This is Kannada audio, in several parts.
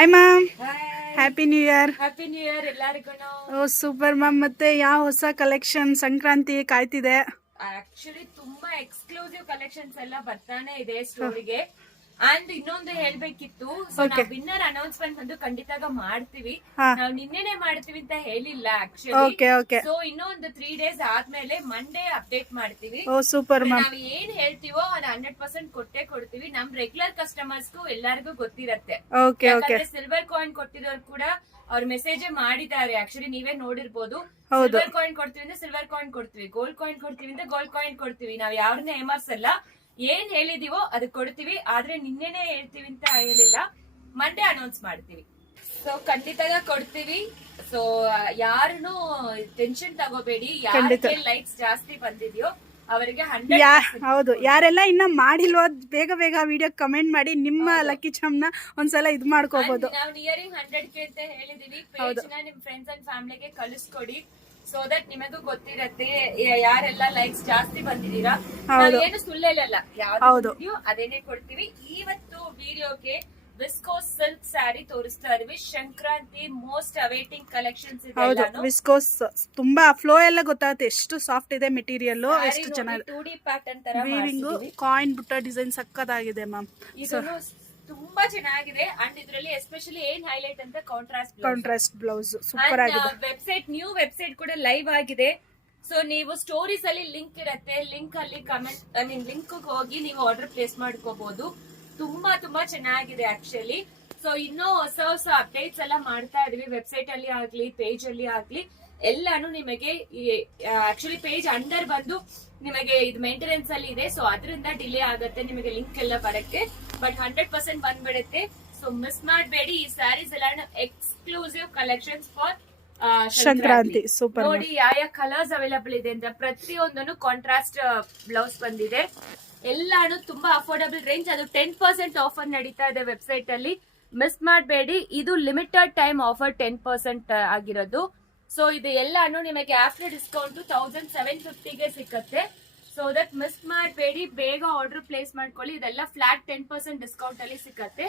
Hi ma'am, hi, happy new year. Happy new year ಎಲ್ಲರಿಗೂ. ಓ ಸೂಪರ್ ಮ್ಯಾಮ್. ಮತ್ತೆ ಯಾವ ಹೊಸ ಕಲೆಕ್ಷನ್ ಸಂಕ್ರಾಂತಿ ಕಾಯ್ತಿದೆ? ಆಕ್ಚುಲಿ ತುಂಬಾ ಎಕ್ಸ್ಕ್ಲೂಸಿವ್ ಕಲೆಕ್ಷನ್ಸ್ ಎಲ್ಲ ಬರ್ತಾನೆ ಇದೆ ಸ್ಟೋರಿಗೆ. ಅಂಡ್ ಇನ್ನೊಂದು ಹೇಳ್ಬೇಕಿತ್ತು, ಸೊ ನಾವು ವಿನ್ನರ್ ಅನೌನ್ಸ್ಮೆಂಟ್ ಒಂದು ಖಂಡಿತ ಮಾಡ್ತೀವಿ. ನಾವು ನಿನ್ನೆನೆ ಮಾಡ್ತೀವಿ ಅಂತ ಹೇಳಿಲ್ಲ ಆಕ್ಚುಲಿ. ಸೊ ಇನ್ನೊಂದು 3 days ಆದ್ಮೇಲೆ ಮಂಡೇ ಅಪ್ಡೇಟ್ ಮಾಡ್ತೀವಿ. ಓ ಸೂಪರ್ ಮ್ಯಾಮ್. ನಾವ್ ಏನ್ ಹೇಳ್ತೀವೋ ಅದು 100% ಕೊಟ್ಟೆ ಕೊಡ್ತೀವಿ. ನಮ್ ರೆಗ್ಯುಲರ್ ಕಸ್ಟಮರ್ಸ್ಗೂ ಎಲ್ಲರಿಗೂ ಗೊತ್ತಿರತ್ತೆ. ಸಿಲ್ವರ್ ಕಾಯಿನ್ ಕೊಟ್ಟಿರೋರು ಕೂಡ ಅವ್ರ ಮೆಸೇಜ್ ಮಾಡಿದ್ದಾರೆ. ಆಕ್ಚುಲಿ ನೀವೇ ನೋಡಿರ್ಬೋದು. ಸಿಲ್ವರ್ ಕಾಯಿನ್ ಕೊಡ್ತೀವಿ ಅಂದ್ರೆ ಸಿಲ್ವರ್ ಕಾಯಿನ್ ಕೊಡ್ತೀವಿ, ಗೋಲ್ಡ್ ಕಾಯಿನ್ ಕೊಡ್ತೀವಿ ಅಂದ್ರೆ ಗೋಲ್ಡ್ ಕಾಯಿನ್ ಕೊಡ್ತೀವಿ. ನಾವ್ ಯಾರನ್ನ ಏಮರ್ಸಲ್ಲ. ಏನ್ ಹೇಳಿದೀವೋ ಅದು ಕೊಡ್ತೀವಿ. ಆದ್ರೆ ನಿನ್ನೆನೆ ಹೇಳ್ತೀವಿ ಅಂತ ಹೇಳಿಲ್ಲ, ಮಂಡೇ ಅನೌನ್ಸ್ ಮಾಡ್ತೀವಿ. ಸೊ ಖಂಡಿತ ಕೊಡ್ತೀವಿ. ಸೊ ಯಾರನ್ನು ಟೆನ್ಷನ್ ತಗೋಬೇಡಿ. ಯಾರಿಗೆ ಲೈಕ್ಸ್ ಜಾಸ್ತಿ ಬಂದಿದ್ಯೋ ಅವರಿಗೆ 100%. ಹೌದು, ಯಾರೆಲ್ಲ ಇನ್ನ ಮಾಡಿಲ್ವೋ ಬೇಗ ಬೇಗ ವಿಡಿಯೋ ಕಮೆಂಟ್ ಮಾಡಿ. ನಿಮ್ಮ ಲಕ್ಕಿ ಚಾಮ್ನ ಒಂದ್ಸಲ ಇದ್ ಮಾಡ್ಕೋಬಹುದು. ನಾವು ನಿಯರಿಂಗ್ 100K ಅಂತ ಹೇಳಿದೀವಿ. ಪೇಜ್ ನ ನಿಮ್ ಫ್ರೆಂಡ್ಸ್ ಅಂಡ್ ಫ್ಯಾಮಿಲಿಗೆ ಕಳಿಸ್ಕೊಡಿ. ಸೊ ದಟ್ ನಿಮಗೂ ಗೊತ್ತಿರತ್ತೆ ಯಾರೆಲ್ಲ ಲೈಕ್ಸ್ ಜಾಸ್ತಿ ಬಂದಿದ್ದೀರಾ. ಏನು ಸುಳ್ಳೆಲ್ಲ ಯಾವ್ದು ಅದೇನೆ ಕೊಡ್ತೀವಿ. ಇವತ್ತು ವಿಡಿಯೋಗೆ ವಿಸ್ಕೋಸ್ ಸಿಲ್ಕ್ ಸ್ಯಾರಿ ತೋರಿಸ್ತಾ ಇದೀವಿ. ಸಂಕ್ರಾಂತಿ ಮೋಸ್ಟ್ ಅವೈಟಿಂಗ್ ಕಲೆಕ್ಷನ್ಸ್ ಇದೆ. ವಿಸ್ಕೋಸ್ ತುಂಬಾ ಫ್ಲೋ ಎಲ್ಲ ಗೊತ್ತಾಗುತ್ತೆ, ಎಷ್ಟು ಸಾಫ್ಟ್ ಇದೆ ಮೆಟೀರಿಯಲ್, ಎಷ್ಟು ಚೆನ್ನಾಗಿ 2D ಪ್ಯಾಟರ್ನ್ ತರ ಕಾಯಿನ್ ಬುಟ್ಟ ಡಿಸೈನ್ ಸಕ್ಕತ್ತಾಗಿದೆ ಮ್ಯಾಮ್. ಇದನ್ನು ತುಂಬಾ ಚೆನ್ನಾಗಿದೆ. ಅಂಡ್ ಇದ್ರಲ್ಲಿ ಎಸ್ಪೆಷಲಿ ಏನ್ ಹೈಲೈಟ್ ಅಂತ ಕಾಂಟ್ರಾಸ್ಟ್ ಬ್ಲೌಸ್ ಸೂಪರ್ ಆಗಿದೆ. ವೆಬ್ಸೈಟ್ ನ್ಯೂ ವೆಬ್ಸೈಟ್ ಕೂಡ ಲೈವ್ ಆಗಿದೆ. ಸೊ ನೀವು ಸ್ಟೋರೀಸ್ ಅಲ್ಲಿ ಲಿಂಕ್ ಇರತ್ತೆ, ಲಿಂಕ್ ಅಲ್ಲಿ ಕಮೆಂಟ್ ಲಿಂಕ್ ಹೋಗಿ ನೀವು ಆರ್ಡರ್ ಪ್ಲೇಸ್ ಮಾಡ್ಕೋಬಹುದು. ತುಂಬಾ ತುಂಬಾ ಚೆನ್ನಾಗಿದೆ ಆಕ್ಚುಲಿ. ಸೊ ಇನ್ನೂ ಹೊಸ ಹೊಸ ಅಪ್ಡೇಟ್ಸ್ ಎಲ್ಲ ಮಾಡ್ತಾ ಇದೀವಿ. ವೆಬ್ಸೈಟ್ ಅಲ್ಲಿ ಆಗ್ಲಿ, ಪೇಜ್ ಅಲ್ಲಿ ಆಗ್ಲಿ, ಎಲ್ಲಾನು ನಿಮಗೆ ಆಕ್ಚುಲಿ ಪೇಜ್ ಅಂಡರ್ ಬಂದು ನಿಮಗೆ ಇದು ಮೇಂಟೆನೆನ್ಸ್ ಅಲ್ಲಿ ಇದೆ. ಸೊ ಅದರಿಂದ ಡಿಲೇ ಆಗುತ್ತೆ ನಿಮಗೆ ಲಿಂಕ್ ಎಲ್ಲ ಬರಕ್ಕೆ. ಬಟ್ 100% ಬಂದ್ಬಿಡುತ್ತೆ. ಸೊ ಮಿಸ್ ಮಾಡಬೇಡಿ. ಈ ಸ್ಯಾರೀಸ್ ಎಲ್ಲ exclusive collections for Sankranti. Super ನೋಡಿ ಯಾವ ಕಲರ್ಸ್ ಅವೈಲಬಲ್ ಇದೆ ಅಂತ. ಪ್ರತಿಯೊಂದನ್ನು ಕಾಂಟ್ರಾಸ್ಟ್ ಬ್ಲೌಸ್ ಬಂದಿದೆ. ಎಲ್ಲಾನು ತುಂಬಾ ಅಫೋರ್ಡಬಲ್ ರೇಂಜ್. ಅದು 10% ಆಫರ್ ನಡೀತಾ ಇದೆ ವೆಬ್ಸೈಟ್ ಅಲ್ಲಿ. ಮಿಸ್ ಮಾಡಬೇಡಿ. ಇದು ಲಿಮಿಟೆಡ್ ಟೈಮ್ ಆಫರ್ 10% ಆಗಿರೋದು. ಸೊ ಇದು ಎಲ್ಲಾನು ನಿಮಗೆ ಆಫ್ಟರ್ ಡಿಸ್ಕೌಂಟ್ 1750ಗೆ ಸಿಕ್ಕತ್ತೆ. ಸೊ ದಟ್ ಮಿಸ್ ಮಾಡಬೇಡಿ. ಬೇಗ ಆರ್ಡರ್ ಪ್ಲೇಸ್ ಮಾಡ್ಕೊಳ್ಳಿ. ಇದೆಲ್ಲ ಫ್ಲಾಟ್ 10% ಡಿಸ್ಕೌಂಟ್ ಅಲ್ಲಿ ಸಿಕ್ಕತ್ತೆ.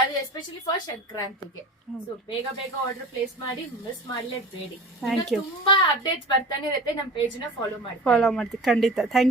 ಅದು ಎಸ್ಪೆಷಲಿ ಫಾರ್ ಸಂಕ್ರಾಂತಿಗೆ. ಸೊ ಬೇಗ ಬೇಗ ಆರ್ಡರ್ ಪ್ಲೇಸ್ ಮಾಡಿ, ಮಿಸ್ ಮಾಡಲೇಬೇಡಿ. ತುಂಬಾ ಅಪ್ಡೇಟ್ಸ್ ಬರ್ತಾನೆ ಇರುತ್ತೆ. ನಮ್ಮ ಪೇಜ್ ನ ಫಾಲೋ ಮಾಡ್ತೀವಿ ಖಂಡಿತ. Thank you.